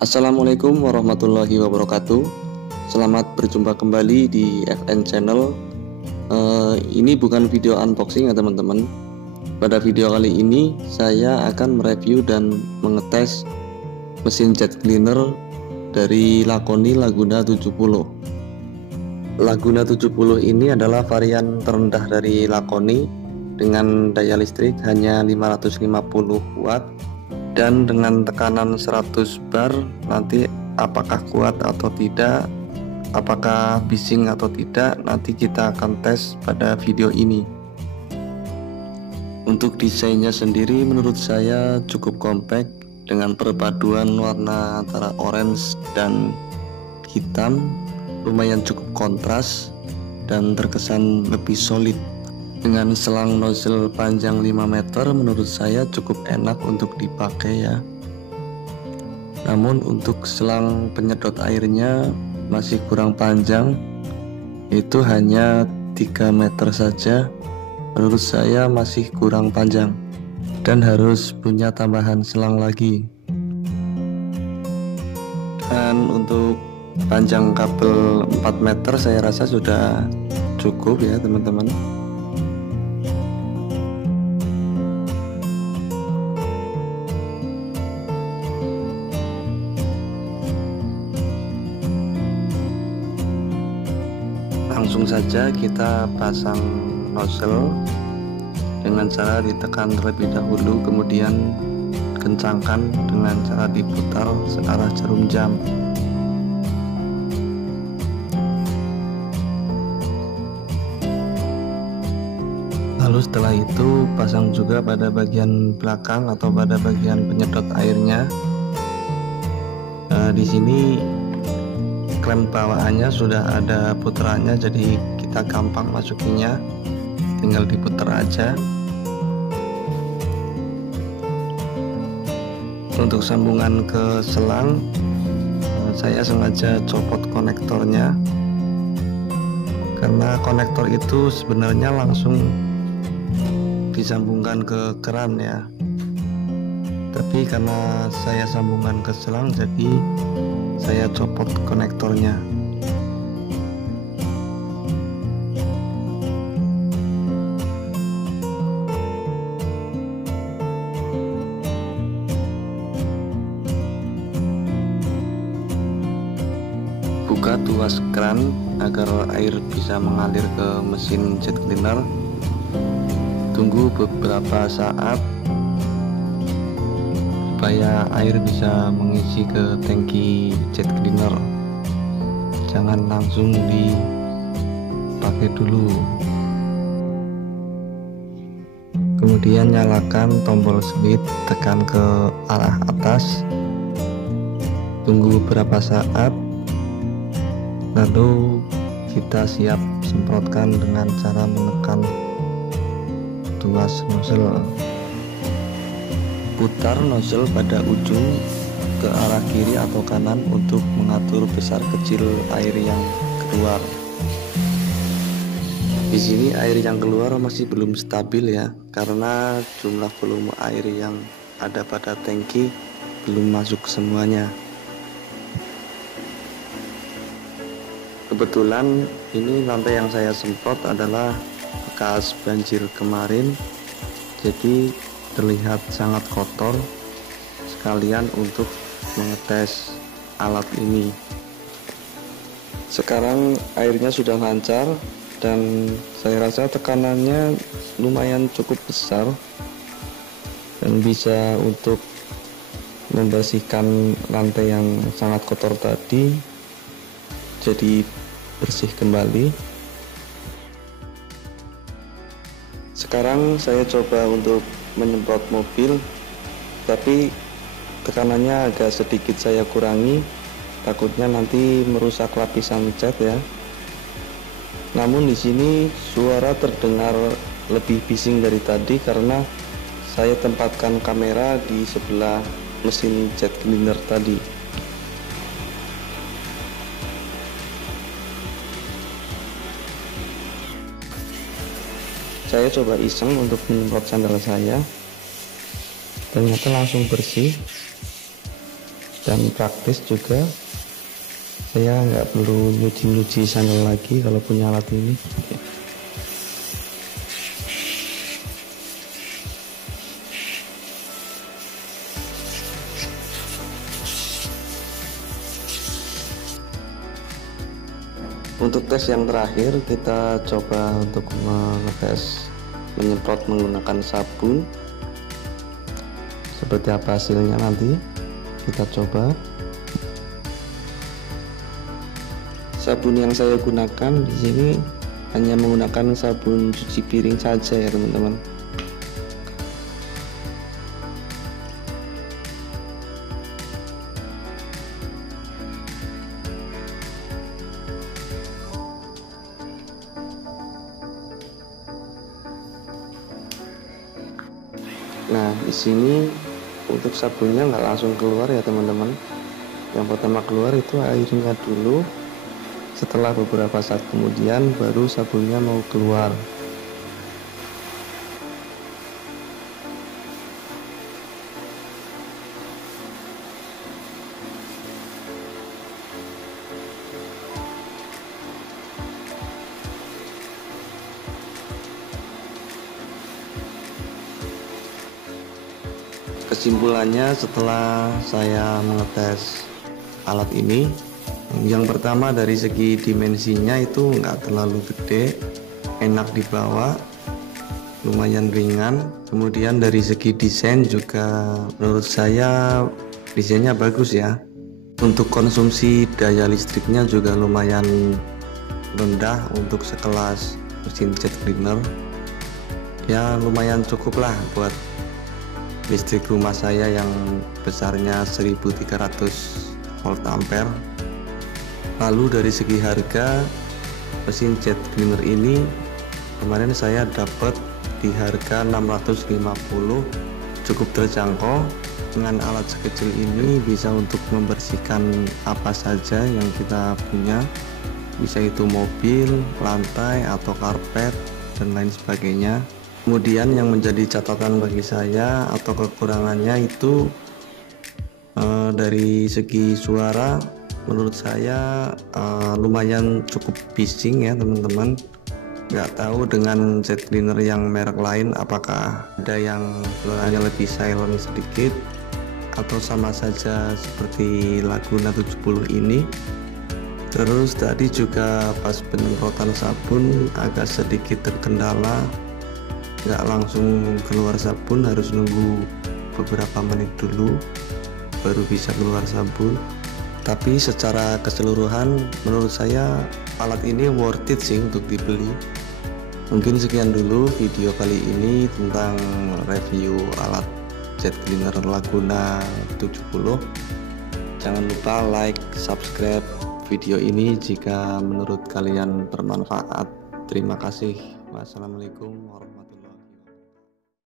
Assalamualaikum warahmatullahi wabarakatuh. Selamat berjumpa kembali di FN Channel. Ini bukan video unboxing ya teman-teman. Pada video kali ini saya akan mereview dan mengetes mesin jet cleaner dari Laconi Laguna 70. Laguna 70 ini adalah varian terendah dari Laconi dengan daya listrik hanya 550 watt dan dengan tekanan 100 bar. Nanti apakah kuat atau tidak, apakah bising atau tidak, nanti kita akan tes pada video ini. Untuk desainnya sendiri menurut saya cukup compact dengan perpaduan warna antara orange dan hitam, lumayan cukup kontras dan terkesan lebih solid. Dengan selang nozzle panjang 5 meter menurut saya cukup enak untuk dipakai ya. Namun untuk selang penyedot airnya masih kurang panjang, itu hanya 3 meter saja. Menurut saya masih kurang panjang dan harus punya tambahan selang lagi. Dan untuk panjang kabel 4 meter saya rasa sudah cukup ya teman-teman. Langsung saja kita pasang nozzle dengan cara ditekan terlebih dahulu, kemudian kencangkan dengan cara diputar searah jarum jam. Lalu setelah itu pasang juga pada bagian belakang atau pada bagian penyedot airnya. Di sini klem bawaannya sudah ada putarannya, jadi kita gampang masukinnya, tinggal diputar aja. Untuk sambungan ke selang, saya sengaja copot konektornya karena konektor itu sebenarnya langsung disambungkan ke keran ya, tapi karena saya sambungkan ke selang jadi saya copot konektornya. Buka tuas keran agar air bisa mengalir ke mesin jet cleaner. Tunggu beberapa saat supaya air bisa mengisi ke tangki jet cleaner. Jangan langsung dipakai dulu. Kemudian nyalakan tombol switch, tekan ke arah atas, tunggu beberapa saat, lalu kita siap semprotkan dengan cara menekan tuas nozzle. Putar nozzle pada ujung ke arah kiri atau kanan untuk mengatur besar kecil air yang keluar. Di sini air yang keluar masih belum stabil ya, karena jumlah volume air yang ada pada tangki belum masuk semuanya. Kebetulan ini lantai yang saya semprot adalah bekas banjir kemarin, jadi terlihat sangat kotor. Sekalian untuk mengetes alat ini. Sekarang airnya sudah lancar dan saya rasa tekanannya lumayan cukup besar dan bisa untuk membersihkan lantai yang sangat kotor tadi jadi bersih kembali. Sekarang saya coba untuk menyemprot mobil, tapi tekanannya agak sedikit saya kurangi, takutnya nanti merusak lapisan cat ya. Namun di sini suara terdengar lebih bising dari tadi karena saya tempatkan kamera di sebelah mesin jet cleaner tadi. Saya coba iseng untuk menyemprot sandal saya, ternyata langsung bersih. dan praktis juga. Saya nggak perlu nyuci sandal lagi kalau punya alat ini. Untuk tes yang terakhir, kita coba untuk mengetes menyemprot menggunakan sabun. Seperti apa hasilnya nanti kita coba. Sabun yang saya gunakan di sini hanya menggunakan sabun cuci piring saja ya teman-teman. Nah, di sini untuk sabunnya nggak langsung keluar ya teman-teman. Yang pertama keluar itu airnya dulu. Setelah beberapa saat kemudian baru sabunnya mau keluar. Kesimpulannya setelah saya mengetes alat ini, yang pertama dari segi dimensinya itu nggak terlalu gede, enak dibawa, lumayan ringan. Kemudian dari segi desain juga menurut saya desainnya bagus ya. Untuk konsumsi daya listriknya juga lumayan rendah untuk sekelas mesin jet cleaner. Ya lumayan cukup lah buat listrik rumah saya yang besarnya 1300 volt ampere. Lalu dari segi harga, mesin jet cleaner ini kemarin saya dapat di harga 650, cukup terjangkau. Dengan alat sekecil ini bisa untuk membersihkan apa saja yang kita punya, bisa itu mobil, lantai atau karpet dan lain sebagainya. Kemudian yang menjadi catatan bagi saya atau kekurangannya itu dari segi suara menurut saya lumayan cukup bising ya teman-teman. Nggak tahu dengan jet cleaner yang merek lain apakah ada yang suaranya lebih silent sedikit atau sama saja seperti Laguna 70 ini. Terus tadi juga pas penyemprotan sabun agak sedikit terkendala, nggak langsung keluar sabun, harus nunggu beberapa menit dulu baru bisa keluar sabun. Tapi secara keseluruhan menurut saya alat ini worth it sih untuk dibeli. Mungkin sekian dulu video kali ini tentang review alat jet cleaner Laguna 70. Jangan lupa like, subscribe video ini jika menurut kalian bermanfaat. Terima kasih. Wassalamualaikum warahmatullahi wabarakatuh.